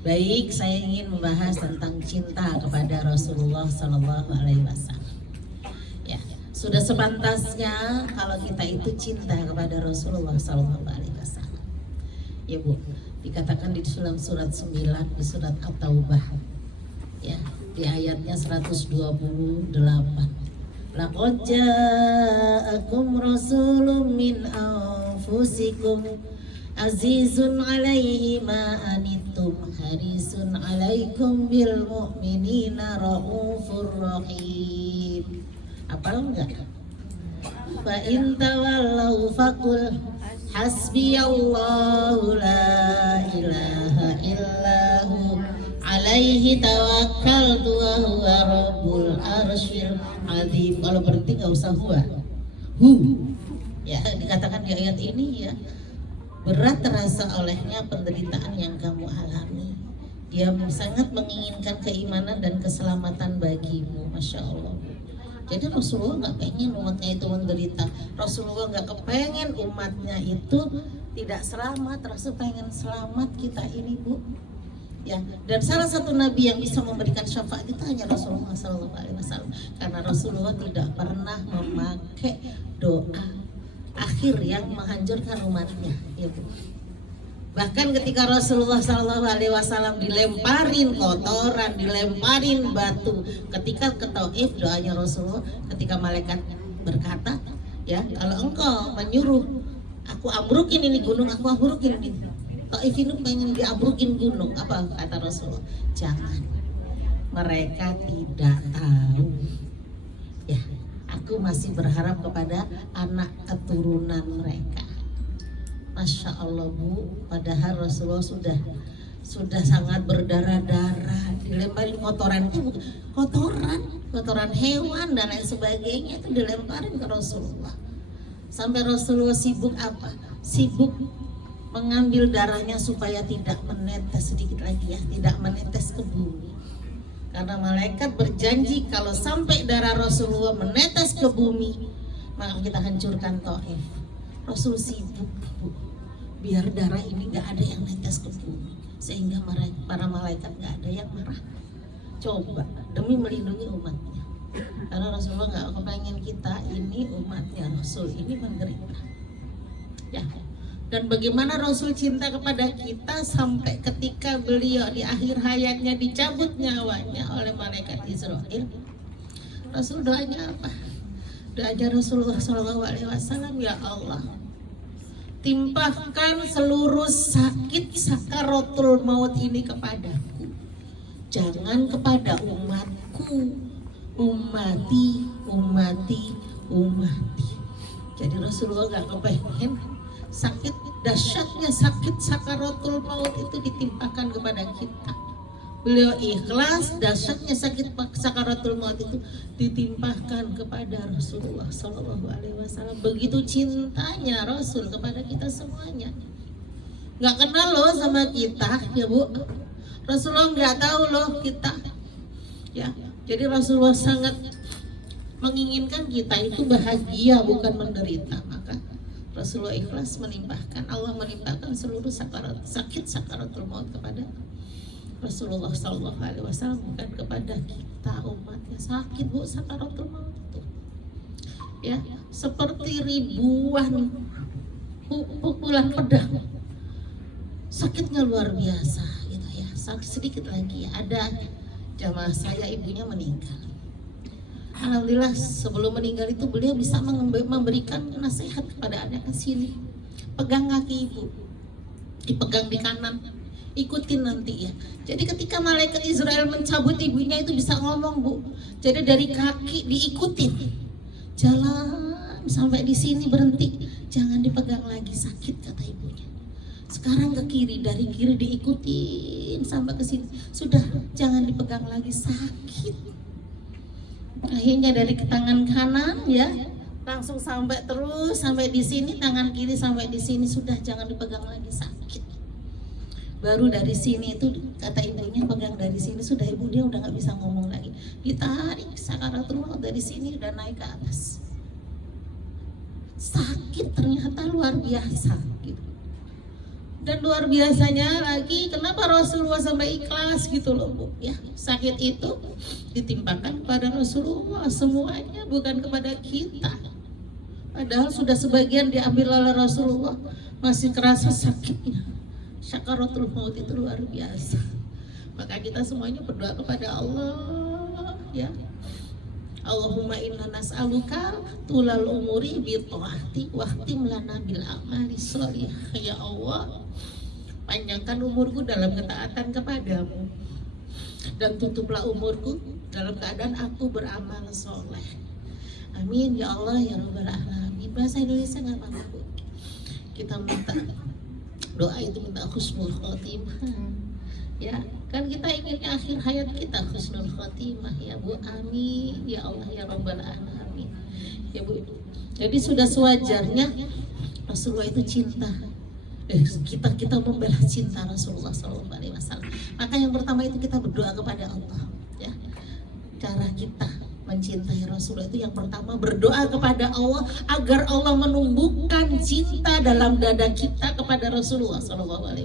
Baik, saya ingin membahas tentang cinta kepada Rasulullah Sallallahu Alaihi Wasallam. Ya, sudah sepantasnya kalau kita itu cinta kepada Rasulullah Sallallahu Alaihi Wasallam. Ya Bu, dikatakan di dalam surat 9 di surat At-Taubah, ya di ayatnya 128. Laqad ja'akum rasulun min anfusikum azizun alaihi ma anittum harisun alaikum bil mu'minina raufur rahim. Apa enggak? Fa in tawallau faqul hasbiyallahu la ilaha illahu alaihi tawakkaltu wa huwa rabbul arsyil azim. Kalau berhenti nggak usah ya, dikatakan di ayat ini ya, berat terasa olehnya penderitaan yang kamu alami. Dia sangat menginginkan keimanan dan keselamatan bagimu. Masya Allah. Jadi Rasulullah nggak pengen umatnya itu menderita. Rasulullah nggak kepengen umatnya itu tidak selamat. Rasul pengen selamat kita ini, Bu. Ya, dan salah satu nabi yang bisa memberikan syafaat itu hanya Rasulullah SAW, karena Rasulullah tidak pernah memakai doa akhir yang menghancurkan umatnya, ya Bu. Bahkan ketika Rasulullah SAW dilemparin kotoran, dilemparin batu, ketika ke Taif, doanya Rasulullah ketika malaikat berkata, ya kalau engkau menyuruh aku ambrukin ini gunung, aku ambrukin ini Taif ini pengen diabrukin gunung, apa kata Rasulullah? Jangan, mereka tidak tahu. Ya, aku masih berharap kepada anak keturunan mereka. Masya Allah Bu, padahal Rasulullah sudah sangat berdarah-darah, dilemparin kotoran itu, kotoran hewan dan lain sebagainya itu dilemparin ke Rasulullah. Sampai Rasulullah sibuk apa? Sibuk mengambil darahnya supaya tidak menetes sedikit lagi, ya, tidak menetes ke bumi. Karena malaikat berjanji kalau sampai darah Rasulullah menetes ke bumi, maka kita hancurkan Taif. Rasul sibuk, Bu, biar darah ini gak ada yang netes ke bumi, sehingga para malaikat gak ada yang marah. Coba, demi melindungi umatnya. Karena Rasulullah gak kepengen kita ini umatnya Rasul ini menderita. Ya. Dan bagaimana Rasul cinta kepada kita sampai ketika beliau di akhir hayatnya dicabut nyawanya oleh malaikat Israel. Rasul doanya apa? Doanya Rasulullah SAW, ya Allah, timpahkan seluruh sakit sakaratul maut ini kepadaku, jangan kepada umatku. Umati. Jadi Rasulullah gak kepengen dahsyatnya sakit sakaratul maut itu ditimpakan kepada kita. Beliau ikhlas dahsyatnya sakit sakaratul maut itu ditimpahkan kepada Rasulullah SAW. Begitu cintanya Rasul kepada kita semuanya. Nggak kenal loh sama kita, ya Bu. Rasulullah nggak tahu loh kita. Ya, jadi Rasulullah sangat menginginkan kita itu bahagia bukan menderita. Maka Rasulullah ikhlas Allah menimpahkan seluruh sakit sakaratul maut kepada Rasulullah SAW, bukan kepada kita umatnya. Sakit Bu sakaratul maut itu, ya, seperti ribuan pukulan pedang, sakitnya luar biasa gitu ya. Sedikit lagi ada jamaah saya, ibunya meninggal. Alhamdulillah sebelum meninggal itu beliau bisa memberikan nasihat kepada anaknya, sini pegang kaki ibu, dipegang di kanan, ikutin nanti ya. Jadi ketika malaikat Israel mencabut ibunya itu bisa ngomong Bu. Jadi dari kaki diikutin, jalan sampai di sini berhenti, jangan dipegang lagi, sakit kata ibunya. Sekarang ke kiri, dari kiri diikutin sampai ke sini, sudah jangan dipegang lagi, sakit. Akhirnya dari tangan kanan ya langsung sampai terus sampai di sini, tangan kiri sampai di sini, sudah jangan dipegang lagi, sakit. Baru dari sini itu kata ibunya pegang dari sini, sudah ibu dia udah nggak bisa ngomong lagi, ditarik sakaratul maut dari sini udah naik ke atas. Sakit ternyata luar biasa gitu. Dan luar biasanya lagi, kenapa Rasulullah sampai ikhlas gitu loh Bu ya. Sakit itu ditimpakan kepada Rasulullah semuanya, bukan kepada kita. Padahal sudah sebagian diambil oleh Rasulullah, masih kerasa sakitnya. Syakaratul maut itu luar biasa. Maka kita semuanya berdoa kepada Allah ya. Allahumma inna nas'aluka tulal umuri bi ta'ati wa khtim lana bil amali sholih. Ya Allah, panjangkan umurku dalam ketaatan kepadamu dan tutuplah umurku dalam keadaan aku beramal soleh. Amin ya Allah ya rabbal alamin. Bahasa Indonesia nggak apa-apa. Kita minta doa itu minta husnul khotimah. Ya, kan kita inginnya akhir hayat kita husnul khotimah ya Bu. Amin ya Allah ya rabbal alamin. Ya Bu. Jadi sudah sewajarnya Rasulullah itu cinta. Kita membela cinta Rasulullah SAW. Maka yang pertama itu kita berdoa kepada Allah ya. Cara kita mencintai Rasulullah itu yang pertama berdoa kepada Allah agar Allah menumbuhkan cinta dalam dada kita kepada Rasulullah SAW.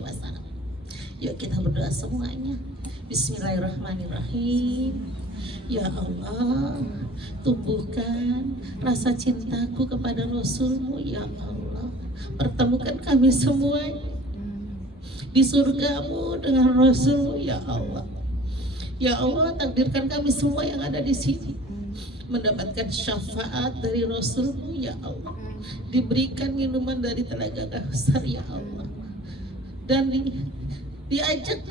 Yuk kita berdoa semuanya. Bismillahirrahmanirrahim. Ya Allah, tumbuhkan rasa cintaku kepada Rasulmu ya Allah. Pertemukan kami semua di surgamu dengan Rasul ya Allah. Ya Allah, takdirkan kami semua yang ada di sini mendapatkan syafaat dari Rasulmu ya Allah. Diberikan minuman dari telaga Kautsar ya Allah. Dan diajak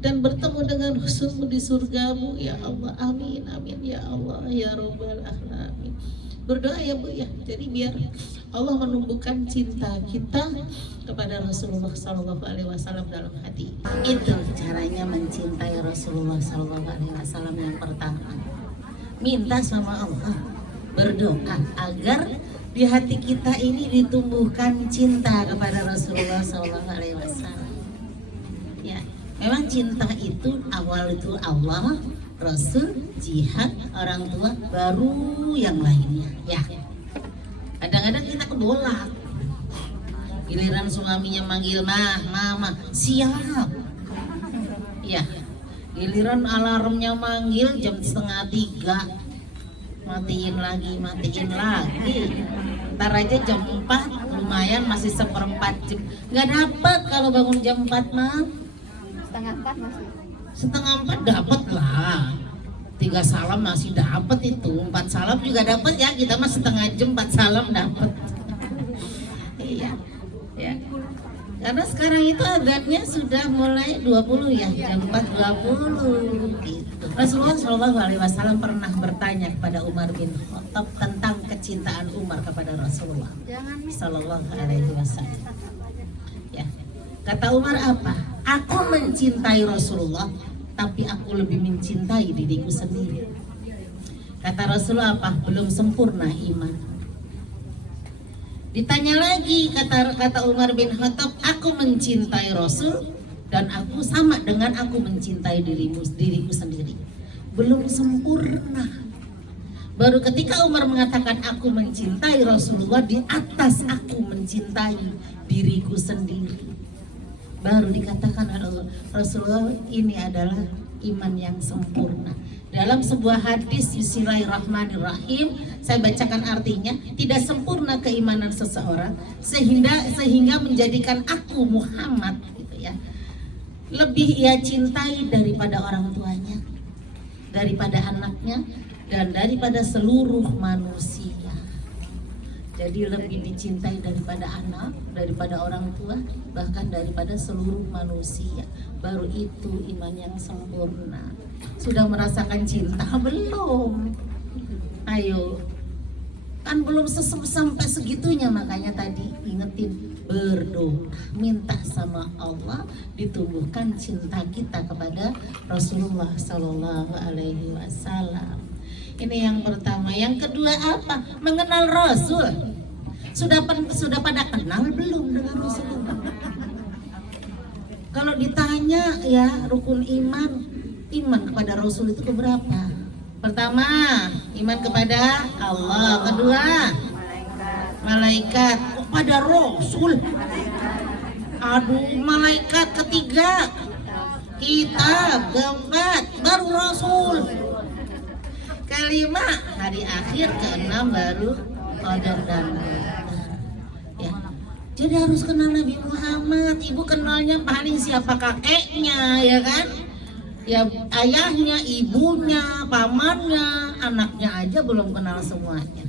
dan bertemu dengan Rasulmu di surgamu ya Allah. Amin amin ya Allah ya rabbal alamin. Berdoa ya Bu ya. Jadi biar Allah menumbuhkan cinta kita kepada Rasulullah SAW dalam hati. Itu caranya mencintai Rasulullah SAW yang pertama. Minta sama Allah, berdoa agar di hati kita ini ditumbuhkan cinta kepada Rasulullah SAW. Ya, memang cinta itu awal itu Allah, Rasul, jihad, orang tua, baru yang lainnya. Ya, kadang-kadang kita kebolak. Giliran suaminya manggil mama, siap. Ya, giliran alarmnya manggil jam 2:30, matiin lagi. Ntar aja jam 4, lumayan masih 1/4 jam. Nggak dapat kalau bangun jam 4 mah. 3:30 masih. 3:30 dapat lah. 3 salam masih dapat itu. 4 salam juga dapat ya. Kita mah setengah jam 4 salam dapat. Iya. Ya. Karena sekarang itu adatnya sudah mulai 20 ya, jam 4.20 gitu. Rasulullah SAW pernah bertanya kepada Umar bin Khattab tentang kecintaan Umar kepada Rasulullah SAW. Ya. Kata Umar apa? Aku mencintai Rasulullah, tapi aku lebih mencintai diriku sendiri. Kata Rasulullah apa? Belum sempurna iman. Ditanya lagi, kata Umar bin Khattab, aku mencintai Rasul dan aku sama dengan aku mencintai diriku sendiri. Belum sempurna. Baru ketika Umar mengatakan aku mencintai Rasulullah, di atas aku mencintai diriku sendiri, baru dikatakan oleh Rasulullah ini adalah iman yang sempurna. Dalam sebuah hadis Bismillahirrahmanirrahim, saya bacakan artinya, tidak sempurna keimanan seseorang sehingga menjadikan aku Muhammad gitu ya, lebih ia cintai daripada orang tuanya, daripada anaknya, dan daripada seluruh manusia. Jadi lebih dicintai daripada anak, daripada orang tua, bahkan daripada seluruh manusia. Baru itu iman yang sempurna. Sudah merasakan cinta? Belum. Ayo. Kan belum sampai segitunya, makanya tadi ingetin, berdoa, minta sama Allah ditumbuhkan cinta kita kepada Rasulullah SAW. Ini yang pertama. Yang kedua apa? Mengenal Rasul. Sudah pada kenal belum dengan Rasulullah? Kalau ditanya ya rukun iman kepada Rasul itu keberapa? Pertama, iman kepada Allah. Kedua, malaikat. Pada Rasul. Aduh, malaikat ketiga, kitab, keempat, baru Rasul. Kelima, hari akhir, keenam baru qadar dan ya. Jadi harus kenal Nabi Muhammad. Ibu kenalnya paling siapa, kakeknya, ya kan? Ya ayahnya, ibunya, pamannya, anaknya aja belum kenal semuanya.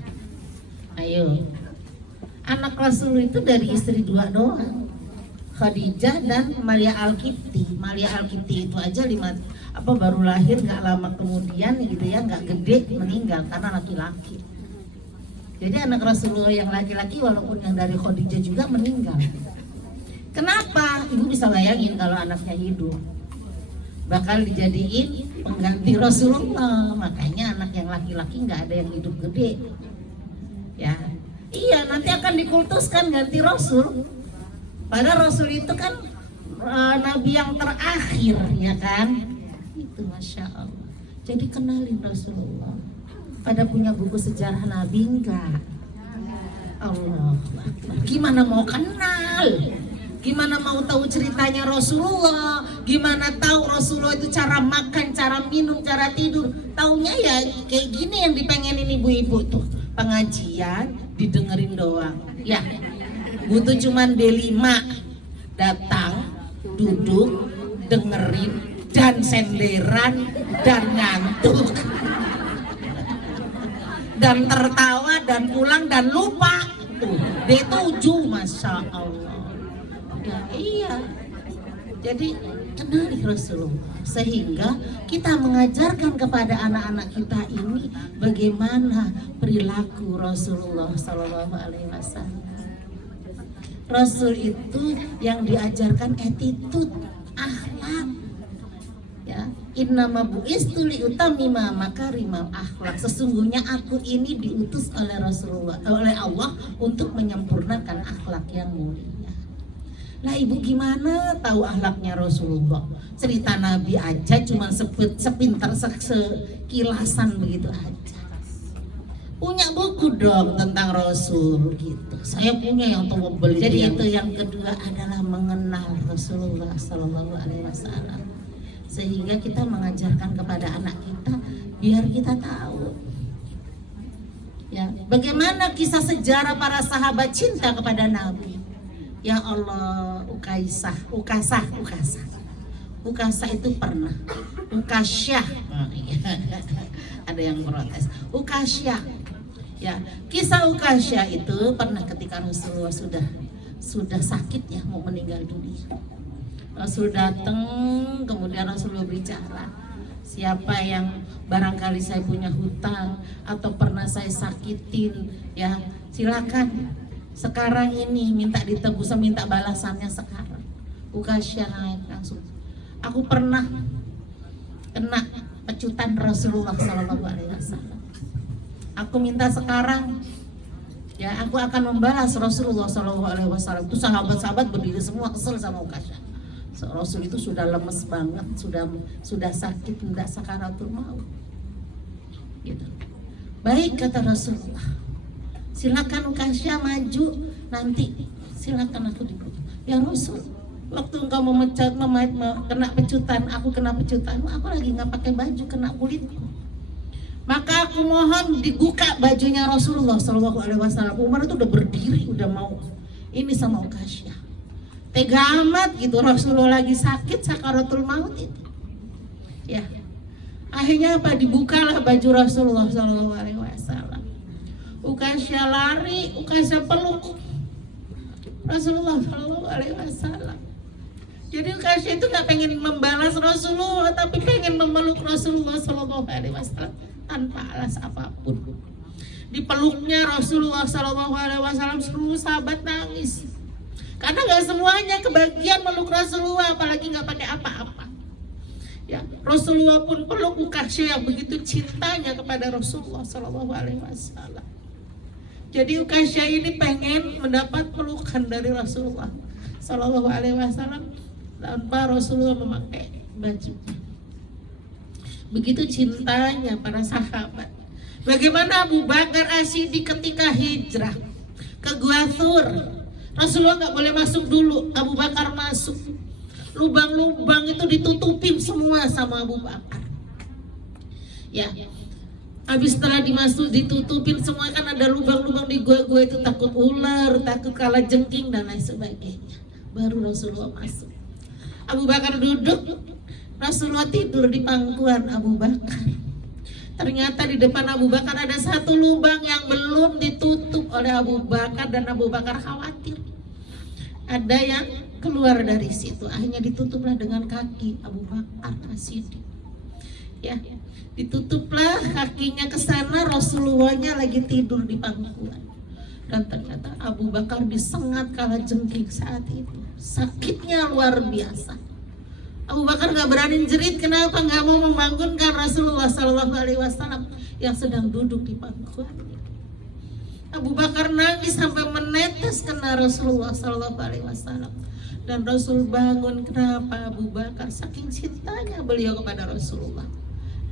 Ayo, anak Rasul itu dari istri dua doang, Khadijah dan Maria Al-Qibti. Maria Al-Qibti itu aja baru lahir nggak lama kemudian gitu ya, nggak gede meninggal karena laki-laki. Jadi anak Rasulullah yang laki-laki walaupun yang dari Khadijah juga meninggal. Kenapa? Ibu bisa bayangin kalau anaknya hidup bakal dijadiin pengganti Rasulullah. Makanya anak yang laki-laki nggak ada yang hidup gede. Ya, iya nanti akan dikultuskan ganti Rasul. Padahal Rasul itu kan Nabi yang terakhir, ya kan? Itu Masya Allah. Jadi kenalin Rasulullah. Pada punya buku sejarah Nabi enggak? Allah, gimana mau kenal? Gimana mau tahu ceritanya Rasulullah? Gimana tahu Rasulullah itu cara makan, cara minum, cara tidur? Taunya ya kayak gini yang dipengenin ibu-ibu tuh. Pengajian didengerin doang. Ya, butuh cuman D5. Datang, duduk, dengerin, dan senderan, dan ngantuk. Dan tertawa, dan pulang, dan lupa. Tuh, D7, Masya Allah. Ya, iya. Jadi kenali Rasulullah sehingga kita mengajarkan kepada anak-anak kita ini bagaimana perilaku Rasulullah Sallallahu Alaihi Wasallam. Rasul itu yang diajarkan attitude, akhlak. Ya, innama bu'istu liutamima makarimul akhlak. Sesungguhnya aku ini diutus oleh Rasulullah, oleh Allah untuk menyempurnakan akhlak yang mulia. Nah ibu gimana tahu akhlaknya Rasulullah? Cerita Nabi aja cuma sepintar sekilasan begitu aja. Punya buku dong tentang Rasul gitu. Saya punya yang tebel. Jadi itu yang kedua adalah mengenal Rasulullah Sallallahu Alaihi Wasallam. Sehingga kita mengajarkan kepada anak kita biar kita tahu. Ya, bagaimana kisah sejarah para sahabat cinta kepada Nabi. Ya Allah, Ukasah itu pernah. Ukasyah, ada yang protes. Ukasyah, ya kisah Ukasyah itu pernah ketika Rasulullah sudah sakit ya mau meninggal dunia. Rasul datang, kemudian Rasulullah bicara, siapa yang barangkali saya punya hutang atau pernah saya sakitin, ya silakan. Sekarang ini minta ditebus, minta balasannya sekarang. Ukasyah naik langsung. Aku pernah kena pecutan Rasulullah Sallallahu Alaihi Wasallam. Aku minta sekarang, ya aku akan membalas Rasulullah Sallallahu Alaihi Wasallam. Itu sahabat-sahabat berdiri semua kesel sama Ukasyah. Rasul itu sudah lemes banget, sudah sakit, tidak sakaratul maut. Gitu. Baik kata Rasulullah. Silakan Ukasyah maju, nanti silakan aku dipukul. Ya Rasul, waktu engkau kena pecutan, aku kena pecutan, aku lagi nggak pakai baju, kena kulitku. Maka aku mohon dibuka bajunya Rasulullah Sallallahu Alaihi Wasallam. Umar itu udah berdiri, udah mau ini sama Ukasyah. Tega amat gitu, Rasulullah lagi sakit sakaratul maut itu. Ya, akhirnya apa? Dibukalah baju Rasulullah Sallallahu Alaihi Wasallam. Ukasyah lari, Ukasyah peluk Rasulullah Shallallahu Alaihi Wasallam. Jadi Ukasyah itu nggak pengen membalas Rasulullah, tapi pengen memeluk Rasulullah Shallallahu Alaihi Wasallam tanpa alas apapun. Dipeluknya Rasulullah Shallallahu Alaihi Wasallam, seluruh sahabat nangis karena nggak semuanya kebagian meluk Rasulullah, apalagi nggak pakai apa-apa. Ya, Rasulullah pun peluk Ukasyah yang begitu cintanya kepada Rasulullah Shallallahu Alaihi Wasallam. Jadi Ukasyah ini pengen mendapat pelukan dari Rasulullah Sallallahu Alaihi Wasallam tanpa Rasulullah memakai baju. Begitu cintanya para sahabat. Bagaimana Abu Bakar As-Siddiq ketika hijrah ke Gua Thur, Rasulullah nggak boleh masuk dulu, Abu Bakar masuk. Lubang-lubang itu ditutupin semua sama Abu Bakar. Ya, habis setelah ditutupin semua kan ada lubang-lubang di gua itu, takut ular, takut kalajengking dan lain sebagainya. Baru Rasulullah masuk. Abu Bakar duduk, Rasulullah tidur di pangkuan Abu Bakar. Ternyata di depan Abu Bakar ada satu lubang yang belum ditutup oleh Abu Bakar dan Abu Bakar khawatir ada yang keluar dari situ. Akhirnya ditutuplah dengan kaki Abu Bakar As-Siddiq. Ya, ditutuplah kakinya ke sana, Rasulullahnya lagi tidur di pangkuan. Dan ternyata Abu Bakar disengat kalajengking saat itu. Sakitnya luar biasa. Abu Bakar nggak berani jerit, kenapa? Nggak mau membangunkan Rasulullah SAW yang sedang duduk di pangkuannya. Abu Bakar nangis sampai menetes kena Rasulullah SAW. Dan Rasul bangun. Kenapa Abu Bakar? Saking cintanya beliau kepada Rasulullah.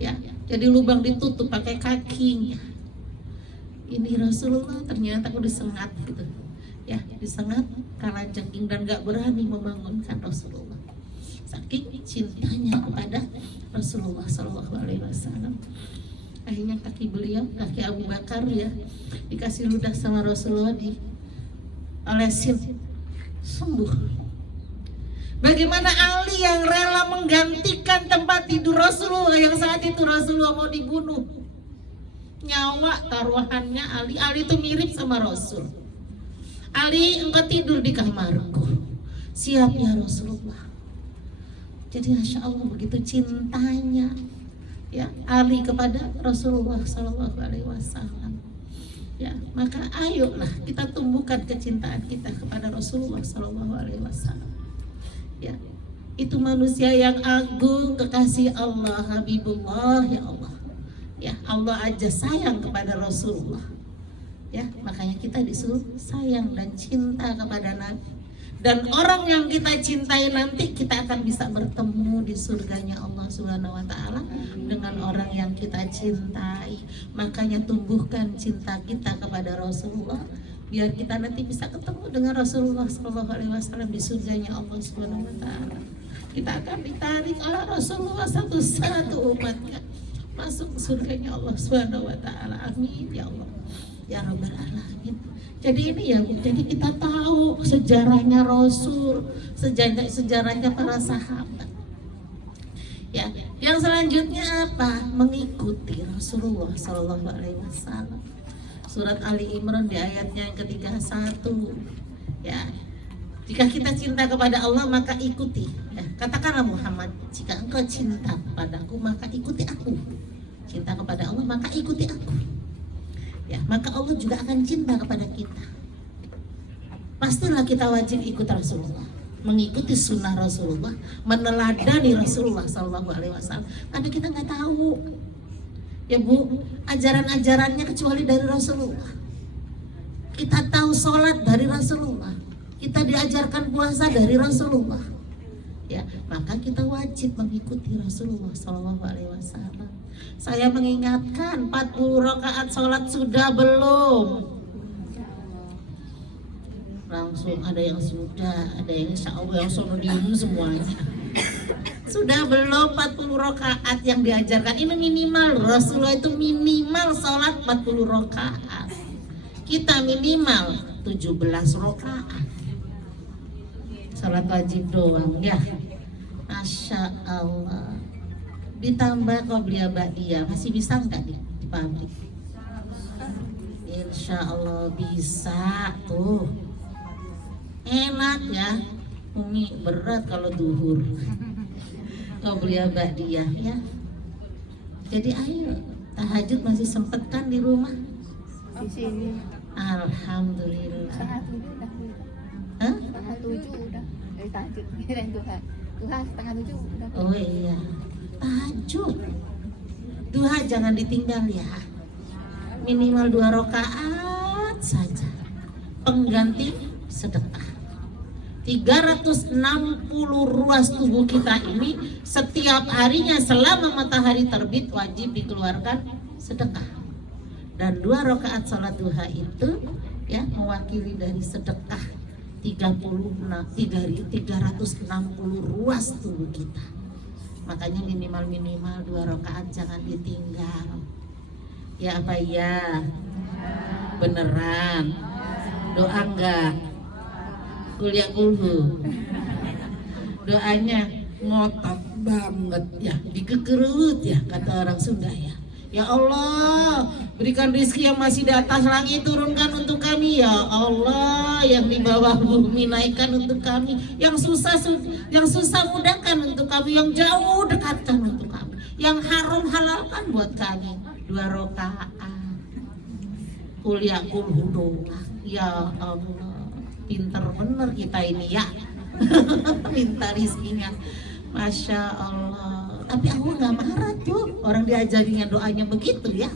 Ya, jadi lubang ditutup pakai kakinya. Ini Rasulullah ternyata aku disengat gitu. Ya, disengat kalajengking dan nggak berani membangunkan Rasulullah. Saking cintanya kepada Rasulullah SAW. Akhirnya kaki beliau, kaki Abu Bakar ya, dikasih ludah sama Rasulullah, diolesin, sembuh. Bagaimana Ali yang rela menggantikan tempat tidur Rasulullah yang saat itu Rasulullah mau dibunuh. Nyawa taruhannya Ali. Ali itu mirip sama Rasul. Ali, engkau tidur di kamarku. Siap ya Rasulullah. Jadi Masya Allah begitu cintanya ya Ali kepada Rasulullah SAW. Ya, maka ayolah kita tumbuhkan kecintaan kita kepada Rasulullah SAW. Ya, itu manusia yang agung, kekasih Allah, Habibullah ya Allah. Ya, Allah aja sayang kepada Rasulullah. Ya, makanya kita disuruh sayang dan cinta kepada Nabi. Dan orang yang kita cintai nanti kita akan bisa bertemu di surganya Allah Subhanahu wa taala dengan orang yang kita cintai. Makanya tumbuhkan cinta kita kepada Rasulullah biar kita nanti bisa ketemu dengan Rasulullah SAW di surganya Allah Subhanahu wa taala. Kita akan ditarik oleh Rasulullah satu-satu umatnya masuk surganya Allah Subhanahu wa taala. Amin ya Allah. Ya Rabbal Alamin. Jadi ini ya, jadi kita tahu sejarahnya Rasul, sejarahnya para sahabat. Ya, yang selanjutnya apa? Mengikuti Rasulullah SAW. Surat Ali Imran di ayatnya yang ke-31. Ya, jika kita cinta kepada Allah maka ikuti. Ya, katakanlah Muhammad, jika engkau cinta kepadaku maka ikuti aku. Cinta kepada Allah maka ikuti aku. Ya, maka Allah juga akan cinta kepada kita. Pastilah kita wajib ikut Rasulullah, mengikuti sunnah Rasulullah, meneladani Rasulullah SAW. Karena kita nggak tahu, ya Bu, ajaran-ajarannya kecuali dari Rasulullah. Kita tahu sholat dari Rasulullah, kita diajarkan puasa dari Rasulullah. Ya, maka kita wajib mengikuti Rasulullah SAW. Saya mengingatkan 40 rakaat sholat sudah belum? Langsung ada yang sudah, ada yang insya Allah yang sono diem semuanya. Sudah belum 40 rakaat yang diajarkan? Ini minimal, Rasulullah itu minimal sholat 40 rakaat. Kita minimal 17 rakaat. Sholat wajib doang ya. Masya Allah. Ditambah qobliyah ba'diyah, masih bisa nggak di pabrik? Insya Allah bisa tuh. Enak ya. Umi berat kalau duhur. Qobliyah ba'diyah ya. Jadi ayo, tahajud masih sempet kan di rumah? Di sini. Alhamdulillah. Setengah 7 udah. Hah? Setengah 7 udah. Dari tahajud kirain Tuhan. Tuhan setengah 7 udah. Oh iya. Tahajud. Duha jangan ditinggal ya. Minimal 2 rakaat saja. Pengganti sedekah. 360 ruas tubuh kita ini setiap harinya selama matahari terbit wajib dikeluarkan sedekah. Dan 2 rakaat salat duha itu ya mewakili dari sedekah 360 ruas tubuh kita. Makanya minimal 2 rakaat jangan ditinggal. Ya apa ya? Beneran? Doa enggak? Kuliah kulhu. Doanya ngotot banget ya, dikekerut ya kata orang Sunda ya. Ya Allah, berikan rezeki yang masih di atas langit turunkan untuk kami ya Allah, yang di bawah bumi naikkan untuk kami, yang susah mudahkan untuk kami, yang jauh dekatkan untuk kami, yang haram halalkan buat kami. 2 rakaat kuliah kulhu doang. Ya Allah, pinter bener kita ini ya. Minta rizkinya, Masya Allah. Tapi Allah nggak marah tuh, orang diajarinya doanya begitu ya,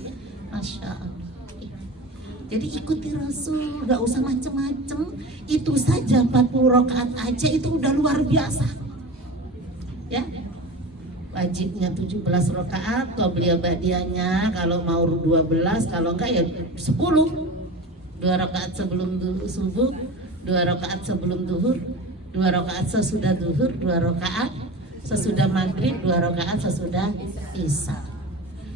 Masya Allah. Jadi ikuti Rasul, nggak usah macem-macem. Itu saja 40 rakaat aja itu udah luar biasa. Ya, wajibnya 17 rakaat, qobliyah ba'diyahnya kalau mau 12, kalau enggak ya 10. 2 rakaat sebelum subuh, 2 rakaat sebelum duhur, 2 rakaat sesudah duhur, 2 rakaat sesudah maghrib, 2 rakaat sesudah isya.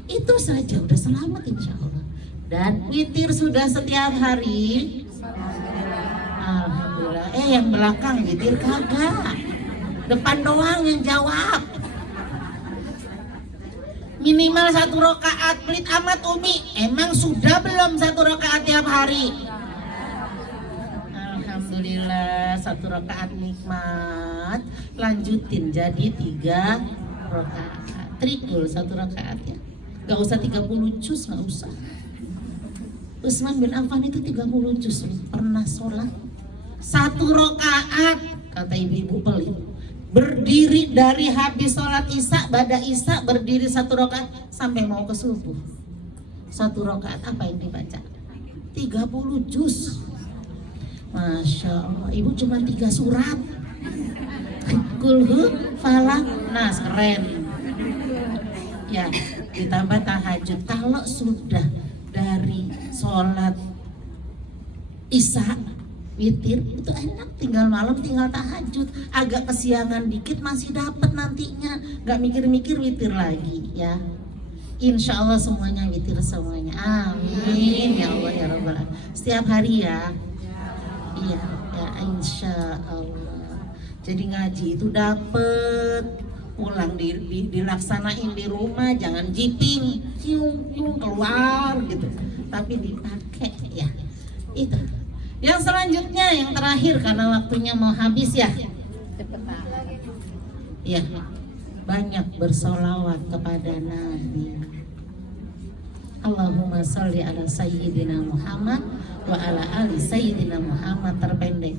Itu saja udah selamat insya Allah. Dan witir sudah setiap hari. Alhamdulillah. Yang belakang witir kagak. Depan doang yang jawab. Minimal 1 rakaat, pelit amat Umi. Emang sudah belum 1 rakaat tiap hari? Alhamdulillah, 1 rakaat nikmat. Lanjutin jadi 3 rakaat. Trikul 1 rakaat ya. Gak usah 30 juz, gak usah. Utsman bin Affan itu 30 juz pernah sholat 1 rakaat, kata ibu-ibu pelit. Berdiri dari habis sholat isya, bada isya berdiri 1 rakaat sampai mau ke subuh. 1 rakaat apa yang dibaca? 30 juz. Masya Allah, ibu cuma 3 surat. Kulhu, falak, nas, keren. Ya, ditambah tahajud. Kalau sudah dari sholat isya witir itu enak, tinggal malam tinggal tahajud. Agak kesiangan dikit masih dapat nantinya, nggak mikir-mikir witir lagi ya. Insya Allah semuanya witir semuanya. Amin ya Allah ya Rabbal Alamin. Setiap hari ya. Iya ya, insya Allah. Jadi ngaji itu dapet, pulang dilaksanain di rumah, jangan jiping, cium keluar gitu, tapi dipakai ya. Itu. Yang selanjutnya, yang terakhir karena waktunya mau habis ya. Ya, banyak bersolawat kepada Nabi. Allahumma sholli ala sayyidina Muhammad wa ala ali sayyidina Muhammad, terpendek.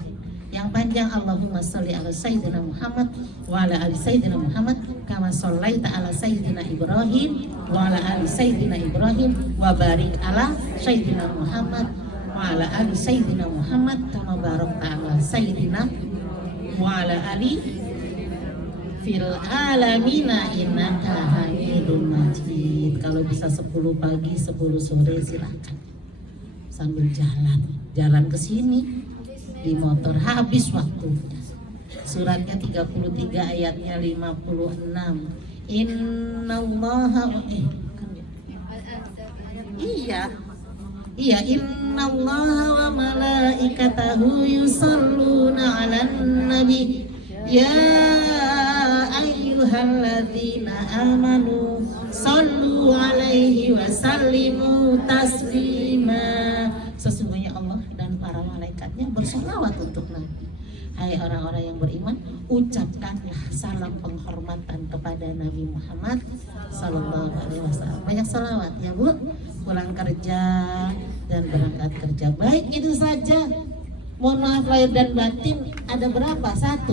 Yang panjang Allahumma sholli ala sayyidina Muhammad wa ala ali sayyidina Muhammad kama shallaita ala sayyidina Ibrahim wa ala ali sayyidina Ibrahim wa barik ala sayyidina Muhammad wa ala ali sayyidina Muhammad kama barakta ala sayyidina wa ala ali fil alamina innaka hamidum majid. Kalau bisa 10 pagi 10 sore silakan sambil jalan ke sini di motor, habis waktunya. Suratnya 33 ayatnya 56. Innallaha Iya, innallaha wa malaikatahu yusalluna 'alan nabi. Ya ayyuhalladzina amanu sallu 'alaihi wa sallimu taslima. Sesungguhnya Allah dan para malaikatnya bersolawat untuk Nabi. Hai orang-orang yang beriman, ucapkanlah salam penghormatan kepada Nabi Muhammad Sallallahu Alaihi Wasallam. Banyak salawat ya Bu, pulang kerja dan berangkat kerja. Baik, itu saja. Mohon maaf lahir dan batin, ada berapa? 1